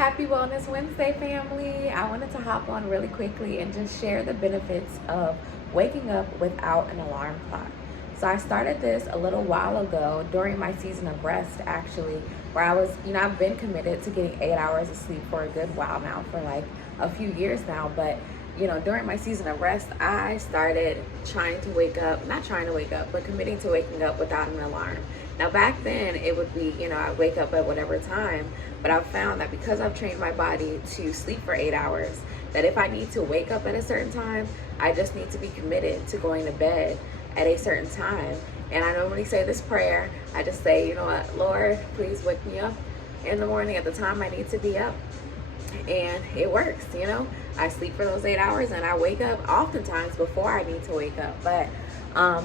Happy Wellness Wednesday, family. I wanted to hop on really quickly and just share the benefits of waking up without an alarm clock. So, I started this a little while ago during my season of rest, actually, where I've been committed to getting 8 hours of sleep for a good while now, for like a few years now. But during my season of rest, I started trying to wake up, not trying to wake up, but committing to waking up without an alarm. Now, back then, it would be, I wake up at whatever time, but I've found that because I've trained my body to sleep for 8 hours, that if I need to wake up at a certain time, I just need to be committed to going to bed at a certain time. And I normally say this prayer. I just say, you know what, Lord, please wake me up in the morning at the time I need to be up. And it works. I sleep for those 8 hours and I wake up oftentimes before I need to wake up. But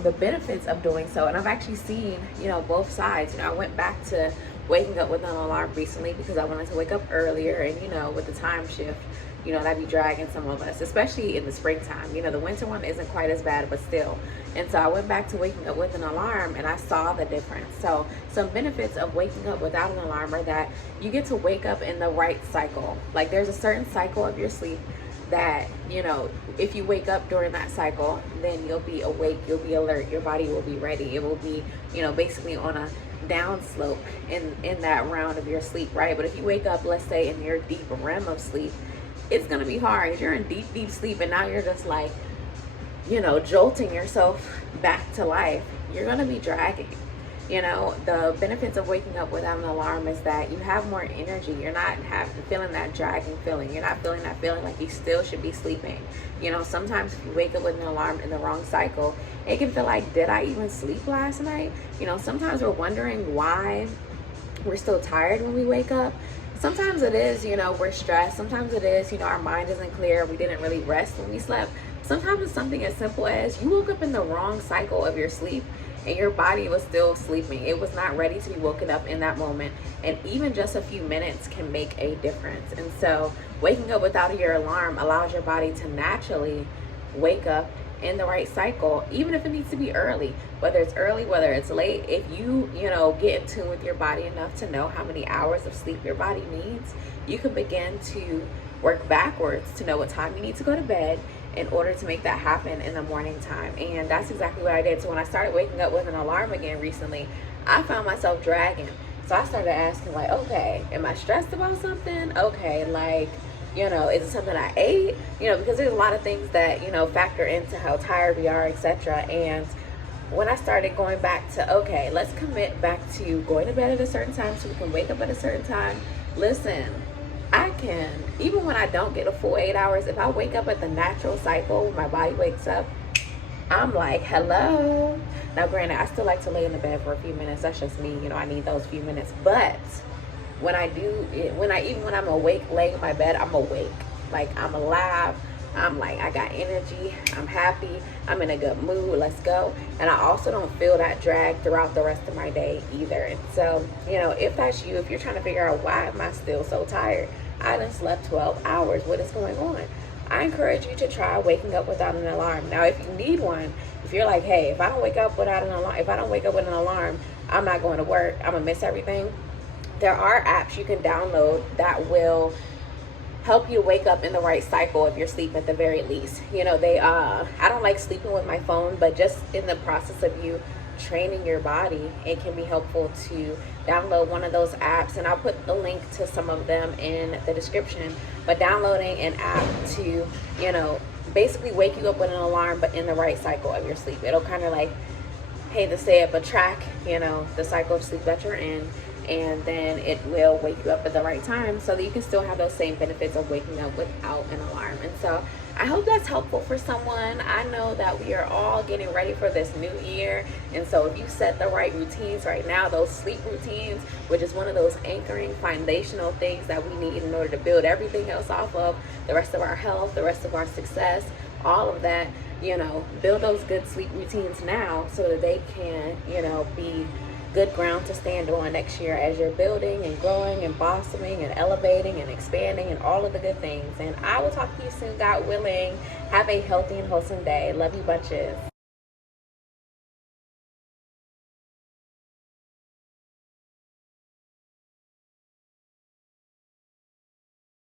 the benefits of doing so, and I've actually seen, both sides. I went back to waking up with an alarm recently because I wanted to wake up earlier, and with the time shift, that'd be dragging some of us, especially in the springtime. The winter one isn't quite as bad, but still. And so I went back to waking up with an alarm and I saw the difference. So some benefits of waking up without an alarm are that you get to wake up in the right cycle. Like, there's a certain cycle of your sleep that, if you wake up during that cycle, then you'll be awake, you'll be alert, your body will be ready. It will be, basically on a down slope in that round of your sleep, right? But if you wake up, let's say, in your deep REM of sleep, it's gonna be hard. If you're in deep sleep and now you're just like, jolting yourself back to life, you're gonna be dragging. The benefits of waking up without an alarm is that you have more energy. You're not feeling that dragging feeling. You're not feeling that feeling like you still should be sleeping. Sometimes if you wake up with an alarm in the wrong cycle, it can feel like, did I even sleep last night? Sometimes we're wondering why we're still tired when we wake up. Sometimes it is, we're stressed. Sometimes it is, our mind isn't clear. We didn't really rest when we slept. Sometimes it's something as simple as you woke up in the wrong cycle of your sleep and your body was still sleeping. It was not ready to be woken up in that moment. And even just a few minutes can make a difference. And so waking up without your alarm allows your body to naturally wake up in the right cycle, even if it needs to be early. Whether it's early, whether it's late, if you get in tune with your body enough to know how many hours of sleep your body needs, you can begin to work backwards to know what time you need to go to bed in order to make that happen in the morning time. And that's exactly what I did. So when I started waking up with an alarm again recently, I found myself dragging. So I started asking, like, okay, am I stressed about something? Okay, like, is it something I ate? Because there's a lot of things that, factor into how tired we are, etc. And when I started going back to, okay, let's commit back to going to bed at a certain time so we can wake up at a certain time. Listen, I can, even when I don't get a full 8 hours, if I wake up at the natural cycle, when my body wakes up, I'm like, hello. Now, granted, I still like to lay in the bed for a few minutes. That's just me. I need those few minutes. But when I do, even when I'm awake, laying in my bed, I'm awake. Like, I'm alive. I'm like, I got energy. I'm happy. I'm in a good mood. Let's go. And I also don't feel that drag throughout the rest of my day either. And so, if that's you, if you're trying to figure out why am I still so tired, I done slept 12 hours. What is going on? I encourage you to try waking up without an alarm. Now, if you need one, if you're like, hey, if I don't wake up without an alarm, if I don't wake up with an alarm, I'm not going to work. I'm gonna miss everything. There are apps you can download that will help you wake up in the right cycle of your sleep at the very least. I don't like sleeping with my phone, but just in the process of you training your body, it can be helpful to download one of those apps, and I'll put the link to some of them in the description. But downloading an app to, basically wake you up with an alarm, but in the right cycle of your sleep. It'll kind of like, hey, to say it, but track, the cycle of sleep that you're in, and then it will wake you up at the right time so that you can still have those same benefits of waking up without an alarm. And so I hope that's helpful for someone. I know that we are all getting ready for this new year, and so if you set the right routines right now, those sleep routines, which is one of those anchoring foundational things that we need in order to build everything else off of, the rest of our health, the rest of our success, all of that, build those good sleep routines now so that they can, be good ground to stand on next year as you're building and growing and blossoming and elevating and expanding and all of the good things. And I will talk to you soon, God willing. Have a healthy and wholesome day. Love you bunches.